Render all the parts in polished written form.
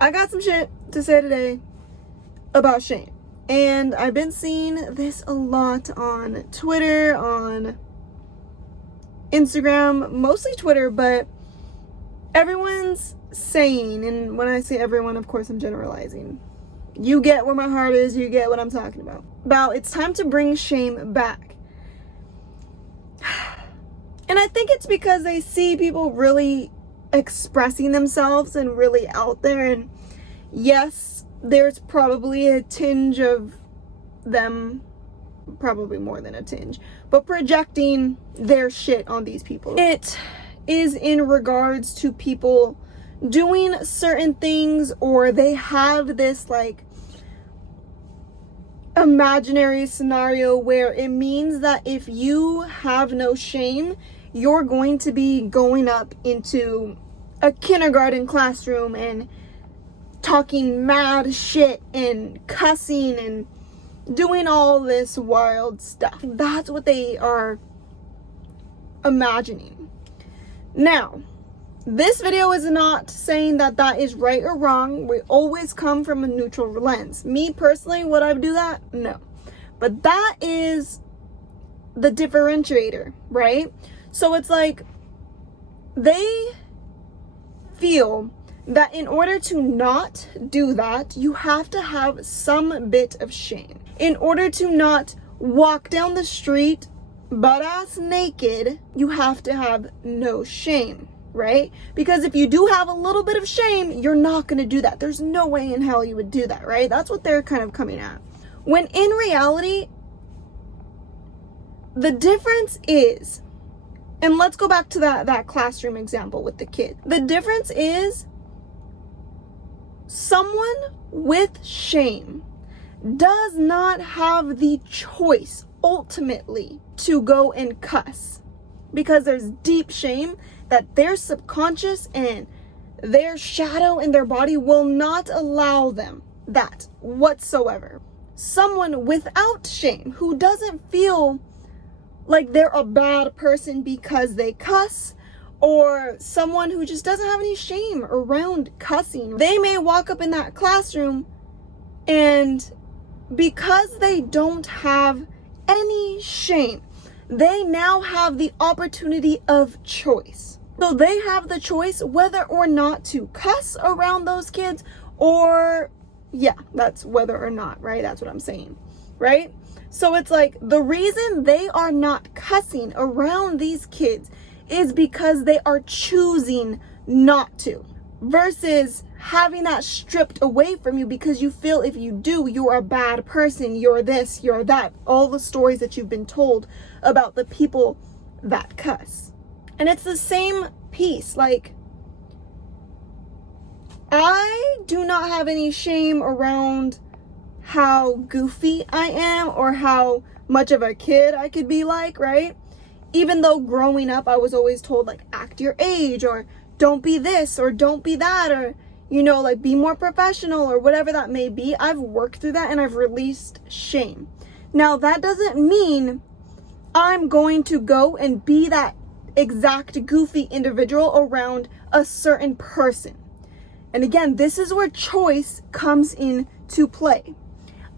I got some shit to say today about shame. And I've been seeing this a lot on Twitter, on Instagram, mostly Twitter, but everyone's saying, and when I say everyone, of course I'm generalizing. You get where my heart is, you get what I'm talking about. It's time to bring shame back. And I think it's because they see people really expressing themselves and really out there, and yes, there's probably a tinge of them, probably more than a tinge, but projecting their shit on these people. It is in regards to people doing certain things, or they have this like imaginary scenario where it means that if you have no shame, you're going to be going up into a kindergarten classroom and talking mad shit and cussing and doing all this wild stuff. That's what they are imagining. Now, this video is not saying that that is right or wrong. We always come from a neutral lens. Me personally, would I do that? No. But that is the differentiator, right? So it's like they feel that in order to not do that, you have to have some bit of shame. In order to not walk down the street butt-ass naked, you have to have no shame, right? Because if you do have a little bit of shame, you're not going to do that. There's no way in hell you would do that, right? That's what they're kind of coming at. When in reality, the difference is, and let's go back to that classroom example with the kid. The difference is someone with shame does not have the choice ultimately to go and cuss, because there's deep shame that their subconscious and their shadow in their body will not allow them that whatsoever. Someone without shame, who doesn't feel like they're a bad person because they cuss, or someone who just doesn't have any shame around cussing, they may walk up in that classroom, and because they don't have any shame, they now have the opportunity of choice. So they have the choice whether or not to cuss around those kids, or yeah, that's whether or not, right? That's what I'm saying, right? So it's like the reason they are not cussing around these kids is because they are choosing not to, versus having that stripped away from you because you feel if you do, you're a bad person, you're this, you're that. All the stories that you've been told about the people that cuss. And it's the same piece. Like, I do not have any shame around how goofy I am or how much of a kid I could be like, right? Even though growing up, I was always told, like, act your age, or don't be this, or don't be that, or, you know, like, be more professional, or whatever that may be. I've worked through that and I've released shame. Now, that doesn't mean I'm going to go and be that exact goofy individual around a certain person. And again, this is where choice comes into play.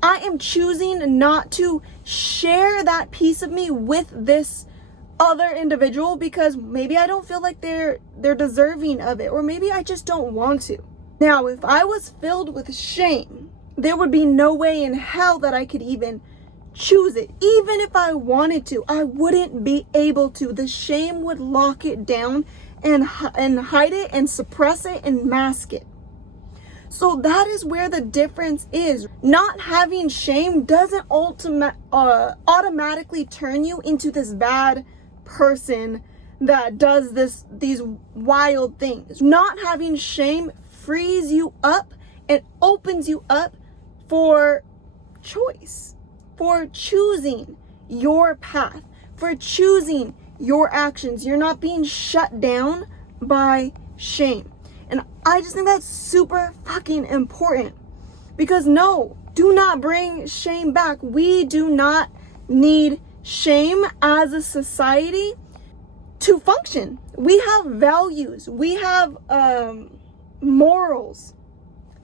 I am choosing not to share that piece of me with this other individual because maybe I don't feel like they're deserving of it, or maybe I just don't want to. Now, if I was filled with shame, there would be no way in hell that I could even choose it. Even if I wanted to, I wouldn't be able to. The shame would lock it down and hide it and suppress it and mask it. So that is where the difference is. Not having shame doesn't automatically turn you into this bad person that does these wild things. Not having shame frees you up and opens you up for choice, for choosing your path, for choosing your actions. You're not being shut down by shame. And I just think that's super fucking important, because no, do not bring shame back. We do not need shame as a society to function. We have values, we have morals,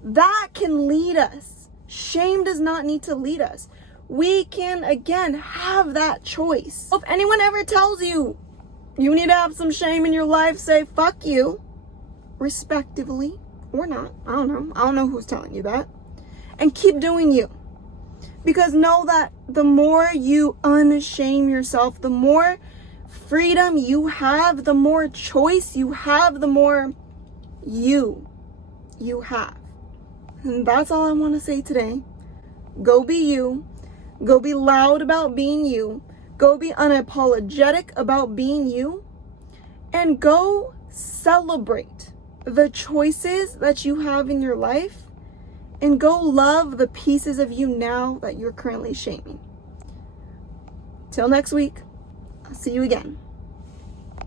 that can lead us. Shame does not need to lead us. We can, again, have that choice. If anyone ever tells you you need to have some shame in your life, say fuck you, respectively, or not. I don't know who's telling you that. And keep doing you. Because know that the more you unshame yourself, the more freedom you have, the more choice you have, the more you have. And that's all I want to say today. Go be you. Go be loud about being you. Go be unapologetic about being you. And go celebrate the choices that you have in your life. And go love the pieces of you now that you're currently shaming. Till next week, I'll see you again.